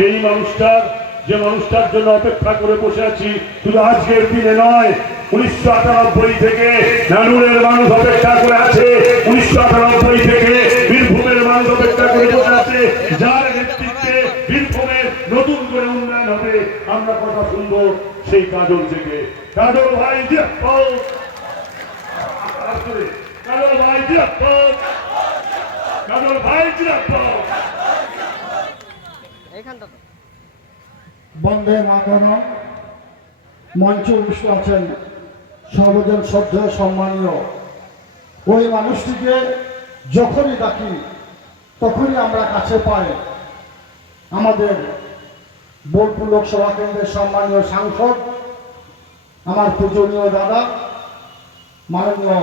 সেই মানুষটার যে মানুষটার জন্য অপেক্ষা করে বসে আছি শুধু আজকের দিনে নয়, 1998 থেকে নানুরের মানুষ অপেক্ষা করে আছে, 1998 থেকে বীরভূমের মানুষ অপেক্ষা করে বসে আছে, যার নেতৃত্বে বীরভূমের নতুন করে উন্নয়ন হবে। আমরা কথা শুনবো সেই কাজল থেকে। কাজল ভাই জিয়ারত, কাজল ভাই জিয়ারত, কাজল ভাই জিয়ারত। বন্দে মাতরম। মঞ্চে উপস্থিত আছেন সর্বজন শ্রদ্ধেয় সম্মানীয় ওই মানুষটিকে যখনই ডাকি তখনই আমরা কাছে পাই। আমাদের বোলপুর লোকসভা কেন্দ্রের সম্মানীয় সাংসদ, আমার পূজনীয় দাদা মাননীয়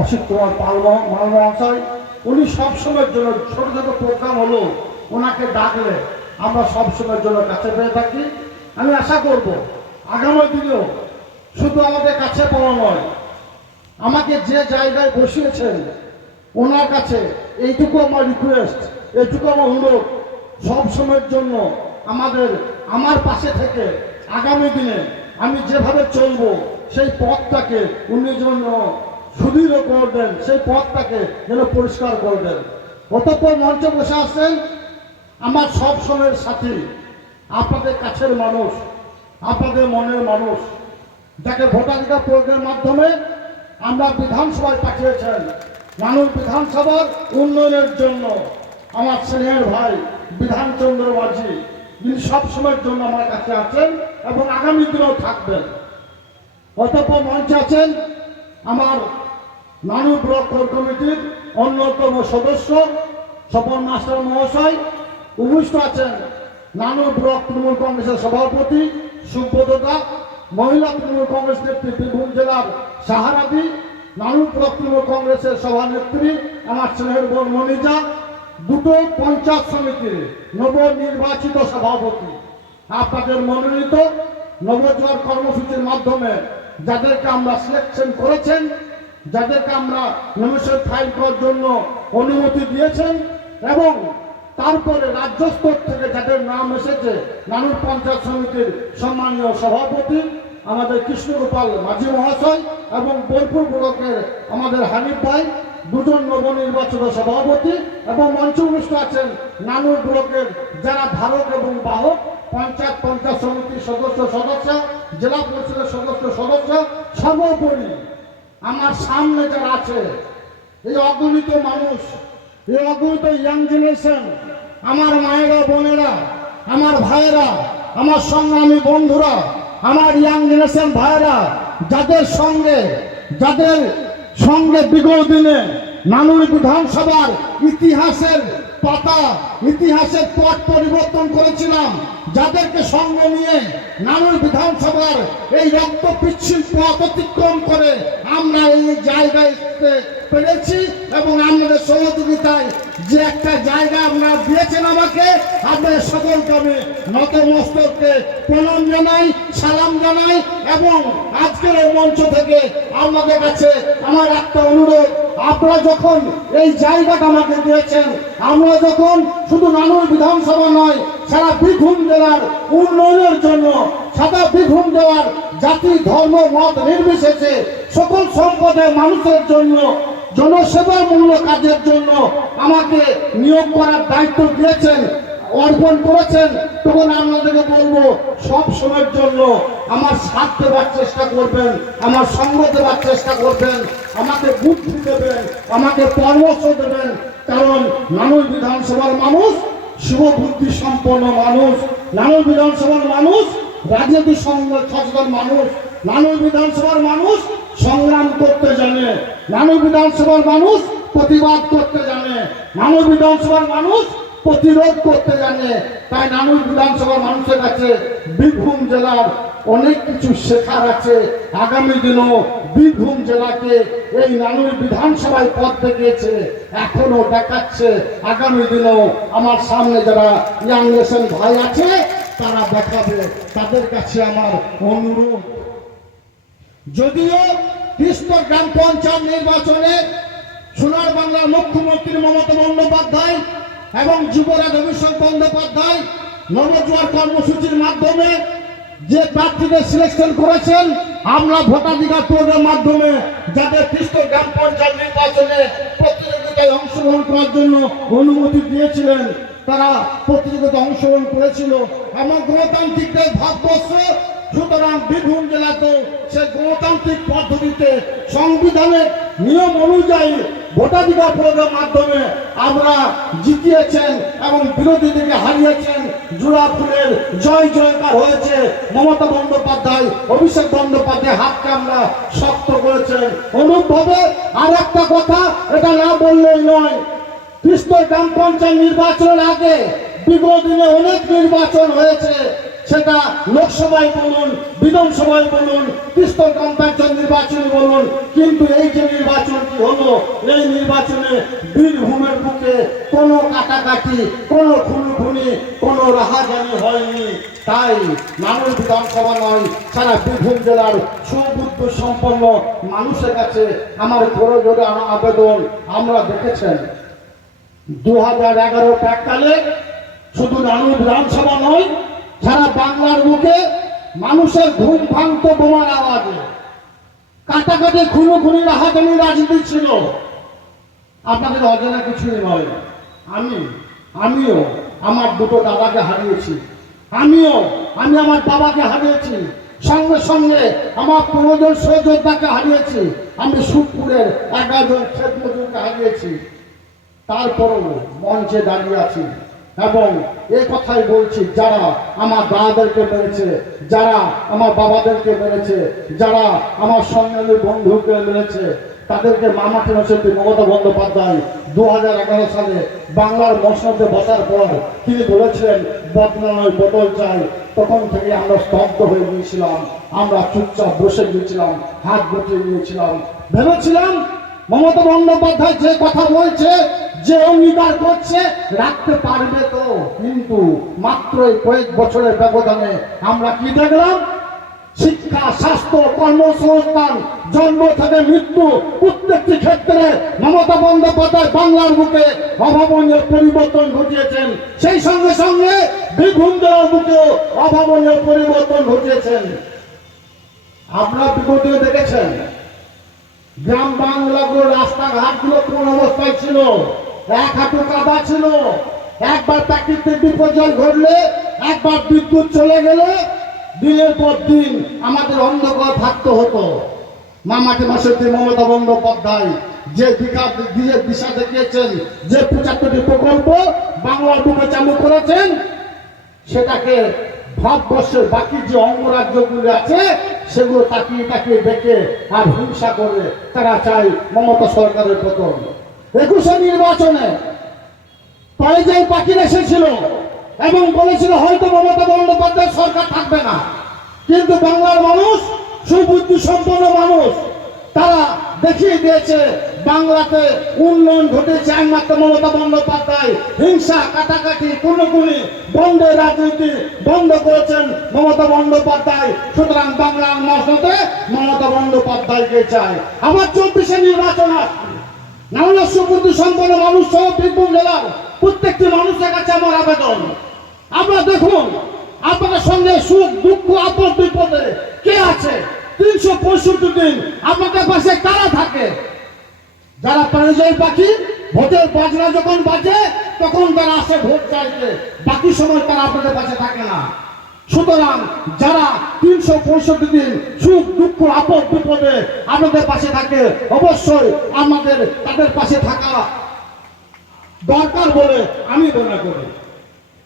অসিত কুমার পাল মহাশয়, উনি সবসময়ের জন্য ছোট ছোট প্রোগ্রাম হলো ওনাকে ডাকলে আমরা সবসময়ের জন্য কাছে পেয়ে থাকি। আমি আশা করব আগামী দিনেও শুধু আমাদের কাছে পাওয়া নয়, আমাকে যে জায়গায় বসিয়েছেন ওনার কাছে এইটুকু আমার রিকোয়েস্ট, এইটুকু আমার অনুরোধ, সবসময়ের জন্য আমার পাশে থেকে আগামী দিনে আমি যেভাবে চলবো সেই পথটাকে উনি যেন সুদৃঢ় করবেন, সেই পথটাকে যেন পরিষ্কার করবেন। অতঃপর মঞ্চে বসে আসছেন আমার সব সময়ের সাথী, আপনাদের কাছের মানুষ, আপনাদের মনের মানুষ, যাকে ভোটাধিকার প্রয়োগের মাধ্যমে আমরা বিধানসভায় পাঠিয়েছেন নানুর বিধানসভার উন্নয়নের জন্য। আমার স্নেহের ভাই বিধানচন্দ্র মাঝি, তিনি সবসময়ের জন্য আমার কাছে আছেন এবং আগামী দিনেও থাকবেন। অতঃপর মঞ্চে আছেন আমার নানুর ব্লক কোর কমিটির অন্যতম সদস্য স্বপন মাস্টার মহাশয়, উপস্থিত আছেন নানুর ব্লক তৃণমূল কংগ্রেসের সভাপতি সুব্রতদা, মহিলা তৃণমূল কংগ্রেস নেত্রী বীরভূম জেলার সাহারাদি, নানুর ব্লক তৃণমূল কংগ্রেসের সভানেত্রী আমার স্নেহের বোন মনিজা, দুটো পঞ্চায়েত সমিতির নবনির্বাচিত সভাপতি, আপনাদের মনোনীত নবজোয়ার কর্মসূচির মাধ্যমে যাদেরকে আমরা সিলেকশন করেছেন, যাদেরকে আমরা নমিনেশন ফাইল করার জন্য অনুমতি দিয়েছেন, এবং তারপরে রাজ্য স্তর থেকে যাদের নাম এসেছে নানুর পঞ্চায়েত সমিতির সম্মানীয় সভাপতি আমাদের কৃষ্ণগোপাল মাঝি মহাশয় এবং বোলপুর ব্লকের আমাদের হানিফ ভাই, দুজন নবনির্বাচিত সভাপতি, এবং মঞ্চে উপস্থিত আছেন নানুর ব্লকের যারা ধারক এবং বাহক, পঞ্চায়েত সমিতির সদস্য, জেলা পরিষদের সদস্য, সর্বোপরি আমার সামনে যারা আছে এই অগণিত মানুষ, এই অগণিত ইয়াং জেনারেশন, আমার মায়েরা, বোনেরা, আমার ভাইয়েরা, আমার সংগ্রামী বন্ধুরা, আমার ইয়াং জেনারেশন ভাইয়েরা, যাদের সঙ্গে বিগত দিনে নানুর বিধানসভার ইতিহাসের পথ পরিবর্তন করেছিলাম, যাদেরকে সঙ্গে নিয়ে নানুর বিধানসভার এই রক্ত পিচ্ছিল পথ অতিক্রম করে আমরা এই জায়গায় পেরেছি, এবং আপনাদের সহযোগিতায় যে একটা জায়গা আপনারা দিয়েছেন আমাকে, আপনাদের সকলকে আমি নতমস্তকে প্রণাম জানাই, সালাম জানাই। এবং আজকের এই মঞ্চ থেকে আপনাদের কাছে আমার একটা অনুরোধ, আপনারা যখন এই জায়গাটা আমাকে দিয়েছেন, আমরা যখন শুধু নানুর বিধানসভা নয় সারা বীরভূম জেলার উন্নয়নের জন্য, সারা বীরভূম জেলার জাতি ধর্ম মত নির্বিশেষে সকল সম্পদের মানুষের জন্য জনসেবামূলক কাজের জন্য আমাকে নিয়োগ করার দায়িত্ব দিয়েছেন, অর্পণ করেছেন, তখন আপনাদেরকে বলবো সব সময়ের জন্য আমার সাথ দেওয়ার চেষ্টা করবেন, আমার সঙ্গ দেওয়ার চেষ্টা করবেন, আমাকে বুদ্ধি দেবেন, আমাকে পরামর্শ দেবেন। কারণ নানুর বিধানসভার মানুষ শুভবুদ্ধি সম্পন্ন মানুষ, নানুর বিধানসভার মানুষ রাজনীতি সচেতন মানুষ, নানুর বিধানসভার মানুষ সংগ্রাম করতে জানে, নানুর বিধানসভার মানুষ প্রতিবাদ করতে জানে, নানুর বিধানসভার মানুষ প্রতিরোধ করতে জানে। তাই নানুর বিধানসভার মানুষের কাছে বীরভূম জেলার অনেক কিছু শেখার আছে। আগামী দিনও বীরভূম জেলাকে এই নানুর বিধানসভায় পথ দেখিয়েছে, এখনো দেখাচ্ছে, আগামী দিনও আমার সামনে যারা ইয়াং নেশন ভাই আছে তারা দেখাবে। তাদের কাছে আমার অনুরোধ, যদিও তিস্তা গ্রাম পঞ্চায়েত নির্বাচনে সোনার বাংলার মুখ্যমন্ত্রী মমতা বন্দ্যোপাধ্যায় এবং যুবরাজ অভিষেক বন্দ্যোপাধ্যায় নবজোয়ার কর্মসূচির মাধ্যমে যে প্রার্থীদের সিলেকশন করেছেন, আমরা ভোটাধিকার প্রয়োগের মাধ্যমে যাদের তিস্তা গ্রাম পঞ্চায়েত নির্বাচনে প্রতিযোগিতায় অংশগ্রহণ করার জন্য অনুমতি দিয়েছিলেন, তারা প্রতিযোগিতায় অংশগ্রহণ করেছিল। আমার গণতান্ত্রিকদের ভারতবর্ষ, সুতরাং বীরভূম জেলাতে সে গণতান্ত্রিক পদ্ধতিতে সংবিধানের নিয়ম অনুযায়ী ভোটাধিকার প্রয়োগের মাধ্যমে আমরা জিতিয়েছেন এবং বিরোধীদেরকে হারিয়েছেন। জোড়া ফুলের জয় জয়কার হয়েছে। মমতা বন্দ্যোপাধ্যায়, অভিষেক বন্দ্যোপাধ্যায় হাতকে আমরা শক্ত করেছেন। অনুরূপভাবে আর একটা কথা, এটা না বললেই নয়, তিস্তা গ্রাম পঞ্চায়েত নির্বাচনের আগে বিগত দিনে অনেক নির্বাচন হয়েছে, সেটা লোকসভায় বলুন, বিধানসভায় বলুন, তিস্তা গ্রাম পঞ্চায়েত নির্বাচনে বলুন, কিন্তু এই যে নির্বাচনটি হলো, এই নির্বাচনে বীরভূমের বুকে কোনো কাটাকাটি, কোনো খুনখুনি, কোনো রাহাজানি হয়নি। তাই নানুর বিধানসভা নয়, সারা বীরভূম জেলার সুবুদ্ধ সম্পন্ন মানুষের কাছে আমার জোরে আবেদন। আমরা দেখেছেন 2011 প্রাককালে শুধু নানুর বিধানসভা নয়, সারা বাংলার বুকে মানুষের ঘুম ভাঙত বোমার আওয়াজে কাটাকাটি, খুনোখুনি, রাহাজানি রাজনীতি ছিল। আপনাদের অজানা কিছুই নয়। আমিও আমার দুটো দাদাকে হারিয়েছি, আমি আমার বাবাকে হারিয়েছি, সঙ্গে সঙ্গে আমার 15 জন সহযোদ্ধাকে হারিয়েছি, আমি সুখপুরের 11 জন ক্ষেত মজুরকে হারিয়েছি। তারপরও মঞ্চে দাঁড়িয়ে আছি এবং এই কথাই বলছি, যারা আমার দাদাদেরকে মেরেছে, যারা আমার বাবাদেরকে মেরেছে, যারা আমার সঙ্গে বন্ধুকে মেরেছে, তাদেরকে মামাটি নসিব মমতা বন্দ্যোপাধ্যায় 2011 সালে বাংলার মসনদে বসার পর তিনি বলেছিলেন বদলা নয় বদল চাই। তখন থেকে আমরা স্তব্ধ হয়ে গিয়েছিলাম, আমরা চুপচাপ বসে গিয়েছিলাম, হাত গুটিয়ে নিয়েছিলাম। ভেবেছিলাম মমতা বন্দ্যোপাধ্যায় যে কথা বলছে, যে অঙ্গীকার করছে, রাখতে পারবে তো। কিন্তু মাত্র কয়েক বছরের ব্যবধানে আমরা কি দেখলাম? শিক্ষা, স্বাস্থ্য, কর্মসংস্থান, জন্ম থেকে মৃত্যু, প্রত্যেকটি ক্ষেত্রে মমতা বন্দ্যোপাধ্যায় বাংলার বুকে অভাবনীয় পরিবর্তন ঘটিয়েছেন। সেই সঙ্গে সঙ্গে বীরভূম জেলার বুকেও অভাবনীয় পরিবর্তন ঘটিয়েছেন। আপনারা বিগত দেখেছেন গ্রাম বাংলাগুলো, রাস্তাঘাটগুলো কোন অবস্থায় ছিল? এক হাঁটু কাদা ছিল। একবার প্রাকৃতিক বিপর্যয় ঘটলে, একবার বিদ্যুৎ চলে গেলে দিনের পর দিন আমাদের অন্ধকার থাকতে হতো। মামাটি মাসুদ্দিন মমতা বন্দ্যোপাধ্যায় যে দিশা দেখিয়েছেন, যে 75টি প্রকল্প বাংলার বুকে চালু করেছেন, সেটাকে ভারতবর্ষের বাকি যে অঙ্গরাজ্যগুলি আছে সেগুলো তাকিয়ে তাকিয়ে দেখে আর হিংসা করে তারা চায় মমতা সরকারের পতন। 21 নির্বাচনে পরাজয় পাখির এসেছিল এবং বলেছিল হয়তো মমতা বন্দ্যোপাধ্যায় সরকার থাকবে না, কিন্তু বাংলার মানুষ, সুবুদ্ধি সম্পন্ন মানুষ, তারা দেখিয়ে দিয়েছে বাংলাতে উন্নয়ন ঘটেছে একমাত্র মমতা বন্দ্যোপাধ্যায়। হিংসা, কাটাকাটি, খুনোখুনি বন্ধের রাজনীতি বন্ধ করেছেন মমতা বন্দ্যোপাধ্যায়। সুতরাং বাংলার মসনদে মমতা বন্দ্যোপাধ্যায়কে চায়। আবার 24 নির্বাচন আসবে, নাহলে সুবুদ্ধি সম্পন্ন মানুষ সহ বীরভূম জেলার প্রত্যেকটি মানুষের কাছে আমার আবেদন, আপনারা দেখুন আপনাদের সঙ্গে সুখ দুঃখ আপদ বিপদে কে আছে? 365 দিন আপনাদের পাশে কারা থাকে? যারা পরাজয় পাখি, ভোটের বাজনা যখন বাজে তখন তারা আসে ভোট চাইতে, বাকি সময় তারা আপনাদের পাশে থাকে না। সুতরাং যারা 365 দিন সুখ দুঃখ আপদ বিপদে আপনাদের পাশে থাকে, অবশ্যই আমাদের তাদের পাশে থাকা দরকার বলে আমি মনে করি।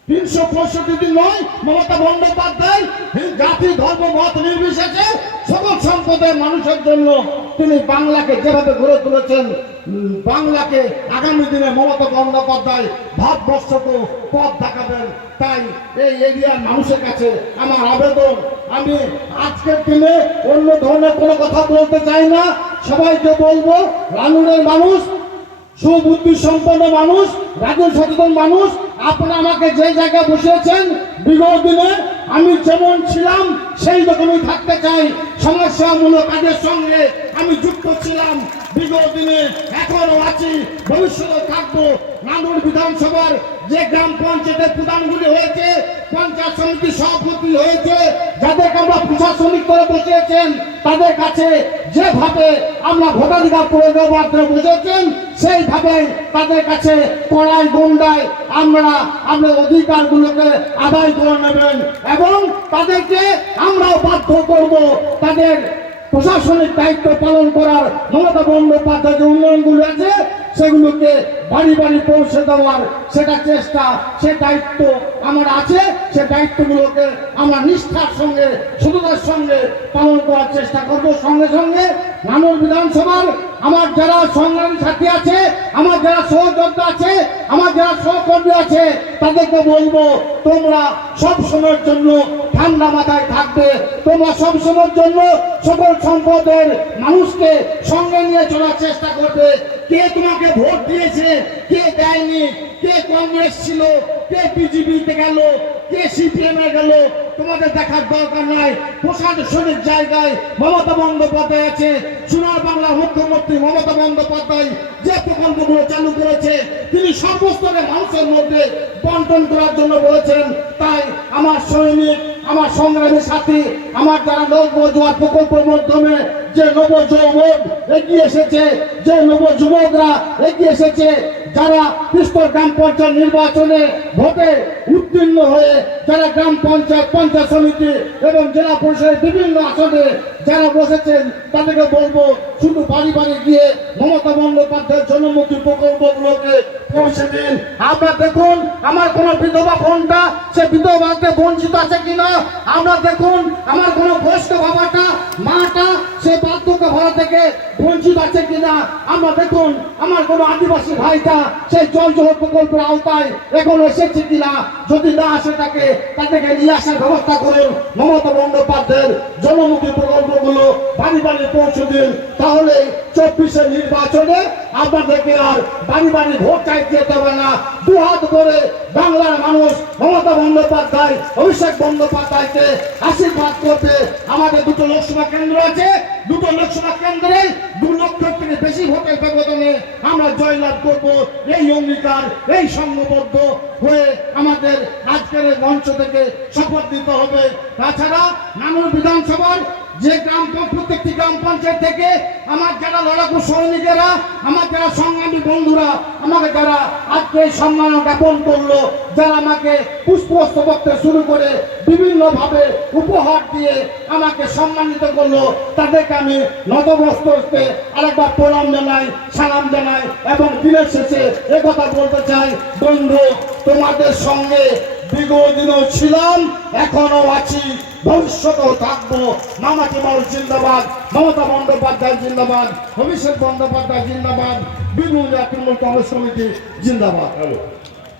365 দিন নয়, মমতা বন্দ্যোপাধ্যায় জাতি, ধর্ম, মত নির্বিশেষে সকল সম্প্রদায়ের মানুষের জন্য তিনি বাংলাকে যেভাবে গড়ে তুলেছেন, বাংলাকে আগামী দিনে মমতা বন্দ্যোপাধ্যায় ভারতবর্ষকে পথ দেখাবেন। তাই এই এরিয়ার মানুষের কাছে আমার আবেদন, আমি আজকের দিনে অন্য ধরনের কোনো কথা বলতে চাই না। সবাইকে বলবো, রানুরের মানুষ, সুবুদ্ধি সম্পন্ন মানুষ, রাজনীতি সচেতন মানুষ, আপনি আমাকে যে জায়গায় বসিয়েছেন, বিগত দিনে আমি যেমন ছিলাম সেই রকমই থাকতে চাই। সমস্যামূলক কাজের সঙ্গে আমি যুক্ত ছিলাম বিগত দিনে, এখনো আছি, ভবিষ্যতে থাকবো। নানুর বিধানসভার যে গ্রাম পঞ্চায়েতের প্রধানগুলি হয়েছে, পঞ্চায়েত সমিতির সভাপতি হয়েছে, যাদেরকে আমরা প্রশাসনিক করে বসিয়েছেন, তাদের কাছে যেভাবে আমরা ভোটাধিকার প্রয়োগের মাধ্যমে বসেছেন, সেইভাবে তাদের কাছে কড়াই গন্ডায় আমরা অধিকারগুলোকে আদায় করে নেবেন এবং তাদেরকে আমরাও বাধ্য করব তাদের প্রশাসনিক দায়িত্ব পালন করার। মমতা বন্দ্যোপাধ্যায় যে উন্নয়নগুলো আছে সেগুলোকে বাড়ি বাড়ি পৌঁছে দেওয়ার সেটা চেষ্টা, সে দায়িত্ব আমার আছে। সে দায়িত্বগুলোকে আমরা নিষ্ঠার সঙ্গে, সততার সঙ্গে পালন করার চেষ্টা করব। সঙ্গে সঙ্গে নানুর বিধানসভার আমার যারা সংগ্রামী সাথী আছে, আমার যারা সহযোদ্ধা আছে, আমার যারা সহকর্মী আছে, তাদেরকে বলবো তোমরা সব সময়ের জন্য ঠান্ডা মাথায় থাকবে। তোমরা সব সময়ের জন্য সকল সম্পদের মানুষকে সঙ্গে নিয়ে চলার চেষ্টা করবে। কে তোমাকে ভোট দিয়েছে, কে দেয়নি, কে কংগ্রেস ছিল, কে বিজেপিতে গেল, কে সিপিএম এ গেল, তোমাদের দেখার দরকার নাই। প্রশাসনিক জায়গায় মমতা বন্দ্যোপাধ্যায় আছে। সোনার বাংলার মুখ্যমন্ত্রী মমতা বন্দ্যোপাধ্যায় যে প্রকল্পগুলো চালু করেছে, তিনি সর্বস্তরের মানুষের মধ্যে বন্টন করার জন্য বলেছেন। তাই আমার সৈনিক, আমার সংগ্রামী সাথী, আমার যারা নবজোয়ার প্রকল্পের মাধ্যমে যে নবযৌবন এগিয়ে এসেছে, যে নবযুবকরা এগিয়ে এসেছে, যারা কৃষ্ণ গ্রাম পঞ্চায়েত নির্বাচনে ভোটে উত্তীর্ণ হয়ে যারা গ্রাম পঞ্চায়েত, পঞ্চায়েত সমিতি এবং জেলা পরিষদের বিভিন্ন আসনে যারা বসেছেন, তাদেরকে বলবো শুধু বাড়ি বাড়ি গিয়ে মমতা বন্দ্যোপাধ্যায়ের জনমুখী প্রকল্পগুলোকে পৌঁছে দিন। আমরা দেখুন আমার কোনো বিধবা বোনটা, সে বিধবাকে বঞ্চিত আছে কিনা। আমরা দেখুন আমার কোনো বয়স্ক বাবাটা, মাটা, সে বার্ধক্য ভাড়া থেকে বঞ্চিত আছে কিনা। আমরা দেখুন আমার কোনো আদিবাসী ভাইটা সেই জল জল প্রকল্পের আওতায় এখন এসেছে কিনা। যদি না আসে থাকে, তাদেরকে নিয়ে আসার ব্যবস্থা করুন। মমতা বন্দ্যোপাধ্যায়ের জনমুখী প্রকল্পগুলো বাড়ি বাড়ি পৌঁছে দিন। তাহলে 24-এর নির্বাচনে আপনাদেরকে আর বাড়ি বাড়ি ভোট চাইতে যেতে হবে না। দুহাত করে বাংলার মানুষ মমতা বন্দ্যোপাধ্যায়, অভিষেক বন্দ্যোপাধ্যায়কে আশীর্বাদ করতে। আমাদের দুটো লোকসভা কেন্দ্র আছে, দুটো লোকসভা কেন্দ্রে 2 লক্ষের থেকে বেশি ভোটের ব্যবধানে আমরা জয়লাভ করব। এই অঙ্গীকার, এই সংঘবদ্ধ হয়ে আমাদের আজকের মঞ্চ থেকে শপথ দিতে হবে। তাছাড়া নানুর বিধানসভার যে প্রত্যেকটি গ্রাম পঞ্চায়েত থেকে আমার যারা লড়াকু সৈনিকেরা, আমার যারা সংগ্রামী বন্ধুরা, আমাকে যারা আজকে এই সম্মান জ্ঞাপন করলো, যারা আমাকে পুষ্পস্তবক করতে শুরু করে বিভিন্নভাবে উপহার দিয়ে আমাকে সম্মানিত করলো, তাদেরকে আমি নতমস্তকে আরেকবার প্রণাম জানাই, সালাম জানাই এবং দিনের শেষে একথা বলতে চাই, বন্ধু তোমাদের সঙ্গে বিগত দিনও ছিলাম, এখনো আছি, ভবিষ্যতেও থাকবো। মামাটি মানুষ জিন্দাবাদ, মমতা বন্দ্যোপাধ্যায় জিন্দাবাদ, অভিষেক বন্দ্যোপাধ্যায় জিন্দাবাদ, তৃণমূল কংগ্রেস কমিটি জিন্দাবাদ।